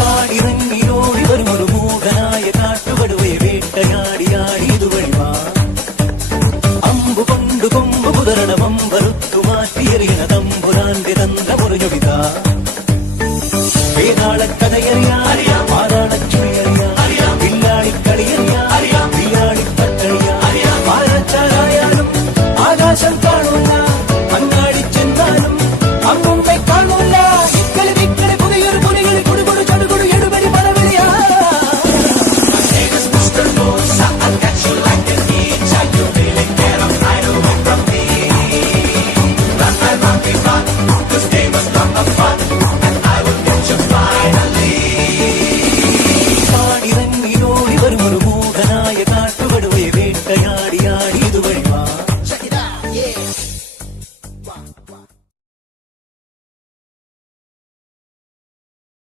കാടിറങ്ങിയോടി വരുമൊരു മൂകനായ കാട്ടുകടുവയെ വേട്ടയാടിയാടി ഇതുവഴി വാ. അമ്പു കൊണ്ടു കൊമ്പ് കുതിരണ വമ്പറുത്തു മാറ്റിയെറിയണ തമ്പുരാന്റെ തന്ത്ര പൊറിഞ്ഞൊഴിതാ. വേതാളക്കഥയറിയാ